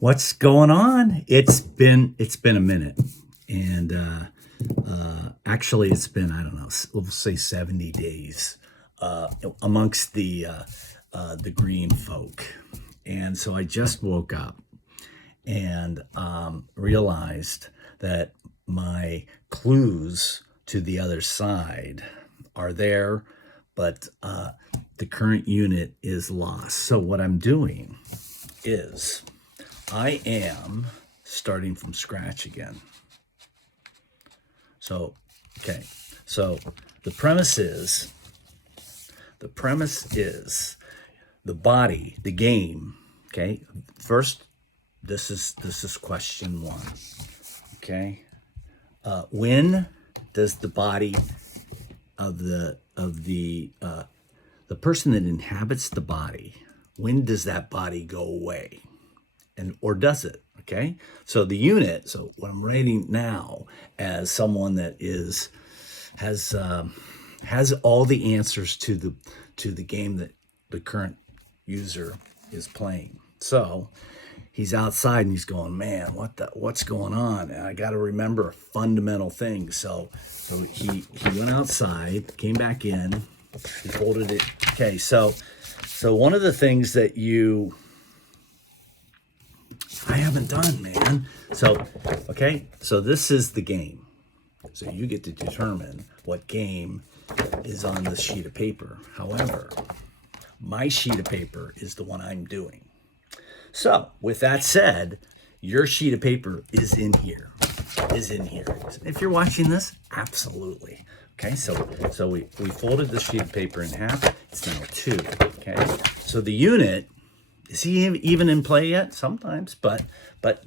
What's going on? It's been a minute, and actually, it's been I don't know, we'll say 70 days amongst the green folk, and so I just woke up and realized that my clues to the other side are there, but the current unit is lost. So what I'm doing is I am starting from scratch again. So, okay. So the premise is the body, the game. Okay. First, this is question one. Okay. When does the body of the person that inhabits the body, when does that body go away? And or does it? Okay, so the unit. So what I'm writing now, as someone that has all the answers to the game that the current user is playing. So he's outside and he's going, man, what's going on? And I got to remember a fundamental thing. So he went outside, came back in, he folded it. Okay, so one of the things that I haven't done, man. So, okay, so this is the game. So you get to determine what game is on the sheet of paper. However, my sheet of paper is the one I'm doing. So, with that said, your sheet of paper is in here. If you're watching this, absolutely. Okay, so we folded the sheet of paper in half. It's now two. Okay, so the unit. Is he even in play yet? Sometimes, but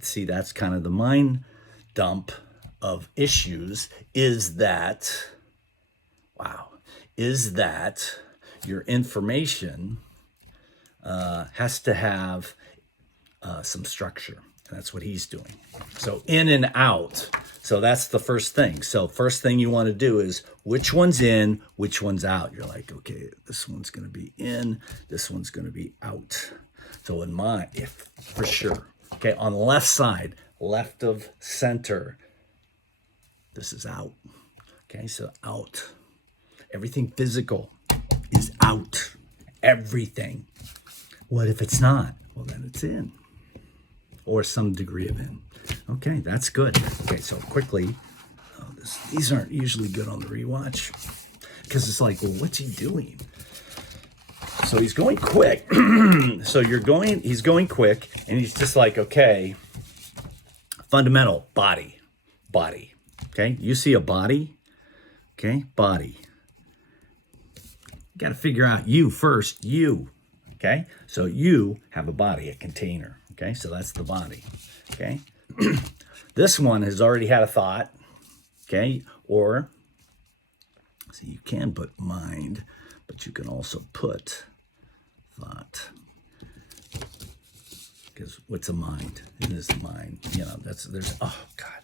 see, that's kind of the mind dump of issues. Is that your information has to have some structure. And that's what he's doing. So in and out. So that's the first thing. So first thing you want to do is which one's in, which one's out. You're like, okay, this one's going to be in, this one's going to be out. So in my, if for sure, okay, on the left side, left of center, this is out. Okay, so out. Everything physical is out. Everything. What if it's not? Well, then it's in, or some degree of in. Okay, that's good. Okay, so quickly, these aren't usually good on the rewatch because it's like, well, what's he doing? So he's going quick. He's going quick, and he's just like, okay, fundamental, body. Okay, you see a body? Okay, body. You got to figure out you first, you. Okay, so you have a body, a container. Okay, so that's the body. Okay, this one has already had a thought. Okay, or, so you can put mind, but you can also put thought, because what's a mind? It is the mind. There's oh God,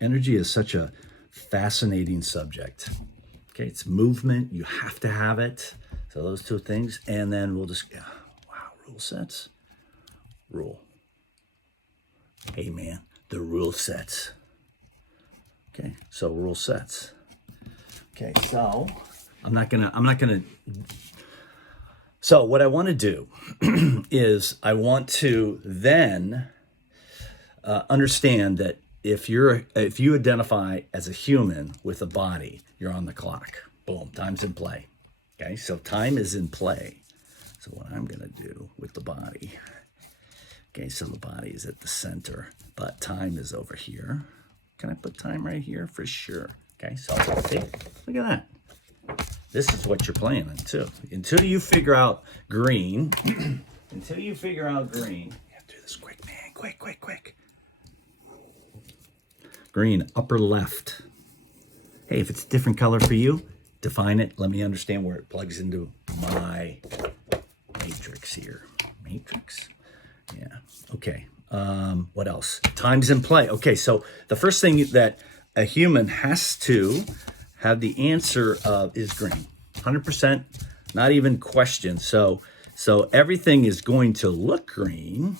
energy is such a fascinating subject. Okay, it's movement, you have to have it. So those two things, and then we'll just rule sets. Hey man, the rule sets. Okay, so rule sets. Okay, so I'm not gonna. So what I want to do is I want to then understand that if you identify as a human with a body, you're on the clock. Boom, time's in play. Okay, so time is in play. So what I'm gonna do with the body. Okay, so the body is at the center, but time is over here. Can I put time right here? For sure. Okay, so see, look at that. This is what you're playing until you figure out green. Until you figure out green. You have to do this quick, man. Quick. Green, upper left. Hey, if it's a different color for you, define it. Let me understand where it plugs into my matrix here. Matrix? Yeah. Okay. What else? Time's in play. Okay, so the first thing that a human has to have the answer of is green. 100%, not even question. So So everything is going to look green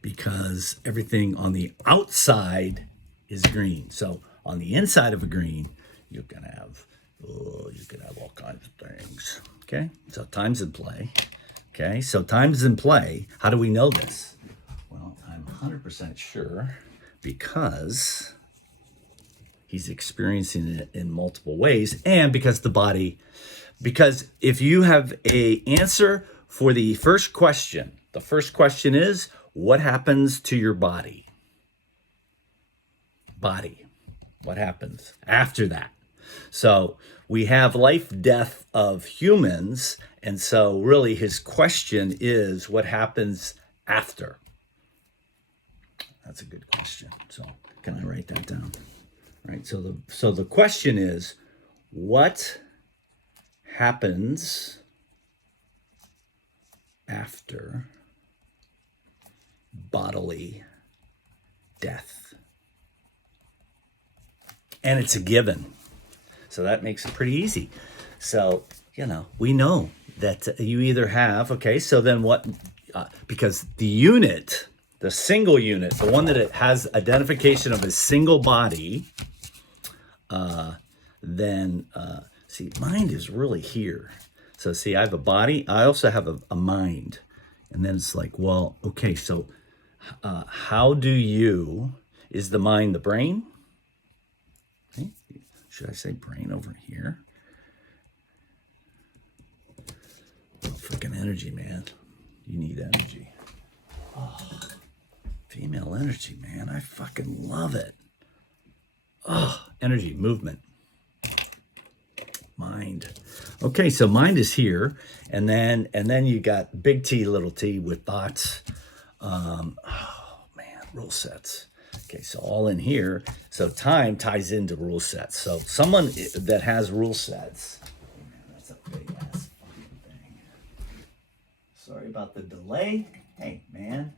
because everything on the outside is green. So on the inside of a green, you can have all kinds of things. Okay, so time's in play. Okay, so time's in play. How do we know this? Well, I'm 100% sure because he's experiencing it in multiple ways, and because because if you have a answer for the first question is, what happens to your body? What happens after that? So we have life, death of humans. And so really his question is, what happens after? That's a good question. So can I write that down? Right. So the question is, what happens after bodily death? And it's a given. So that makes it pretty easy. So, we know that you either have, okay, so then what, because the single unit, the one that it has identification of a single body, then, see, mind is really here. So see, I have a body, I also have a mind. And then it's like, well, okay, so is the mind the brain? Okay. Should I say brain over here? Oh, freaking energy, man. You need energy. Oh, female energy, man. I fucking love it. Oh, energy, movement, mind. Okay, so mind is here, and then you got big T, little t with thoughts. Oh man, rule sets. Okay, so all in here. So time ties into rule sets. So someone that has rule sets. Oh man, that's a big ass fucking thing. Sorry about the delay. Hey man,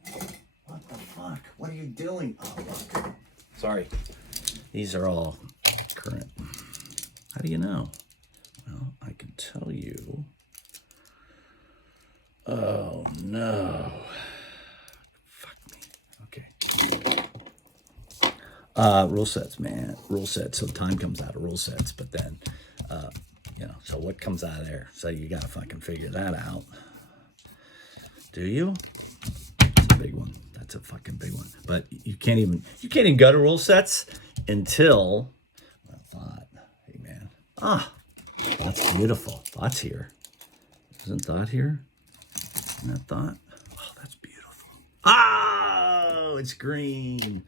what the fuck? What are you doing? Oh look. Sorry. These are all current. How do you know? Well, I can tell you. Oh no. Fuck me. Okay. Rule sets, man. Rule sets. So time comes out of rule sets, but then, so what comes out of there? So you gotta fucking figure that out. Do you? That's a big one. That's a fucking big one. But you can't even go to rule sets until thought. Hey man. That's beautiful. Thought's here. Isn't thought here? Isn't that thought? Oh, that's beautiful. Oh, it's green.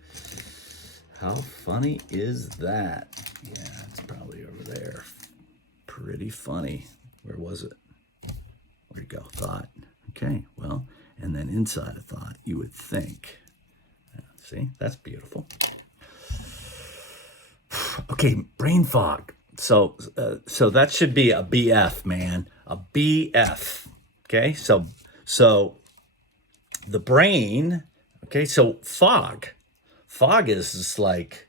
How funny is that? Yeah, it's probably over there. Pretty funny. Where was it? Where'd it go? Thought. Okay, well, and then inside of thought, you would think. Yeah, see, that's beautiful. Okay, brain fog. So that should be a BF, man. A BF. Okay, so the brain. Okay, so fog. Fog is just like,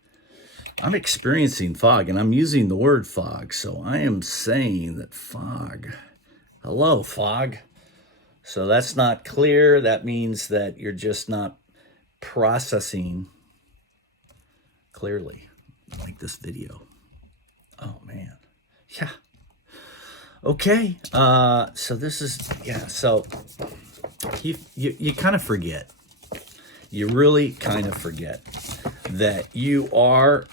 I'm experiencing fog, and I'm using the word fog. So I am saying that fog. Hello, fog. So that's not clear. That means that you're just not processing clearly, like this video. Oh man, yeah. Okay. So this is So you kind of forget. You really kind of forget that you are.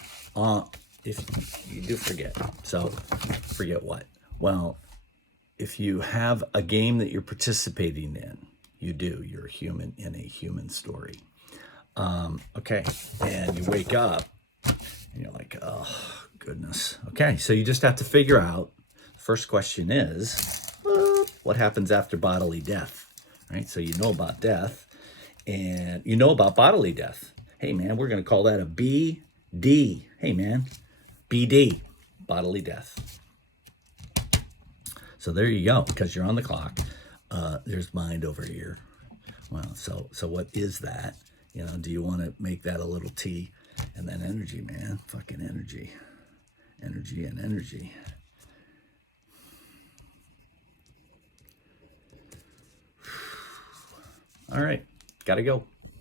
If you do forget, so forget what? Well, if you have a game that you're participating in, you're a human in a human story. Okay, and you wake up and you're like, oh goodness. Okay, so you just have to figure out. First question is, what happens after bodily death? Right, so you know about death and you know about bodily death. Hey man, we're gonna call that a BD. Hey man, BD, bodily death. So there you go, because you're on the clock. There's mind over here. Well, so what is that? Do you want to make that a little T? And then energy, man. Fucking energy. Energy and energy. All right, gotta go.